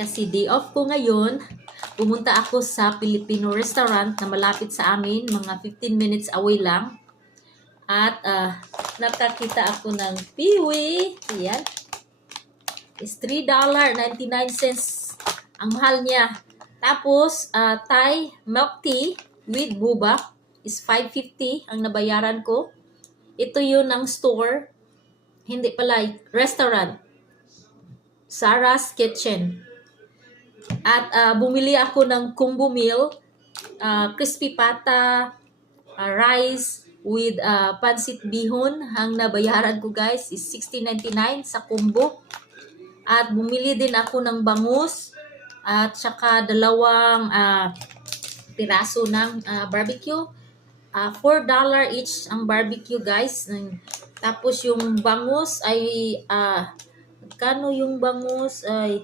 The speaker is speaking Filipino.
kasi day off ko ngayon, pumunta ako sa Filipino restaurant na malapit sa amin, mga 15 minutes away lang. At nakakita ako ng piwi. Yan. Is $3.99. Ang mahal niya. Tapos, Thai milk tea with boba is $5.50 ang nabayaran ko. Ito yun ang store. Hindi pala, restaurant. Sarah's Kitchen. At bumili ako ng combo meal, crispy pata, rice with pancit bihon. Ang nabayaran ko guys is $16.99 sa combo. At bumili din ako ng bangus at saka dalawang piraso ng barbecue. $4 each ang barbecue guys. Tapos yung bangus ay kano yung bangus ay